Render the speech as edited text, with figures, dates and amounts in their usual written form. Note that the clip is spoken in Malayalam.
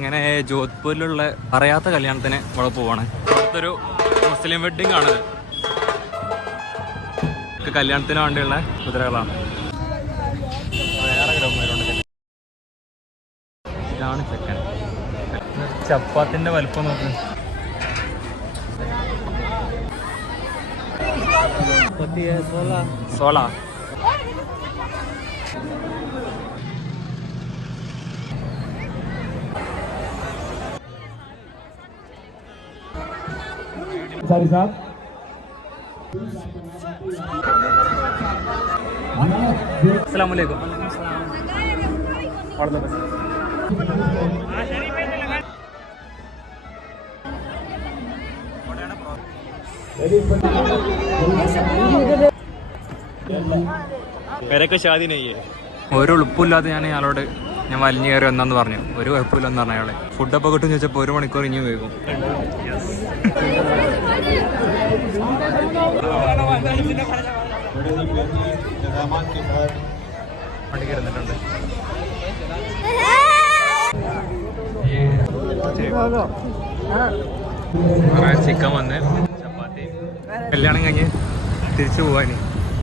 അങ്ങനെ ജോധ്പൂരിലുള്ള അറിയാത്ത കല്യാണത്തിന് ഇവിടെ പോവാണ്. അടുത്തൊരു മുസ്ലിം വെഡിങ് ആണ്. കല്യാണത്തിന് വേണ്ടിയുള്ള കുതിരകളാണ്. വേറെ ഗ്രൗണ്ടുണ്ട്. ഇതാണ് ചെക്കൻ. ചപ്പാത്തിന്റെ വലുപ്പം നോക്ക്. Zola Sorry, sir. अस्सलाम वालेकुम. मेरे को शादी नहीं है. ഒരു ഉളുപ്പില്ലാതെ ഞാൻ അയാളോട് ഞാൻ വലിഞ്ഞു കയറി വന്നെന്ന് പറഞ്ഞു. ഒരു കുഴപ്പമില്ലെന്ന് പറഞ്ഞു അയാളെ. ഫുഡൊക്കെ കിട്ടുമെന്ന് ചോദിച്ചപ്പോൾ 1 മണിക്കൂർ ഇനിയും വേഗം. വണ്ടി കയറുന്നിട്ടുണ്ട്. ചിക്കൻ വന്ന് ചപ്പാത്തി കല്യാണം കഴിഞ്ഞ് തിരിച്ചു പോവാനി.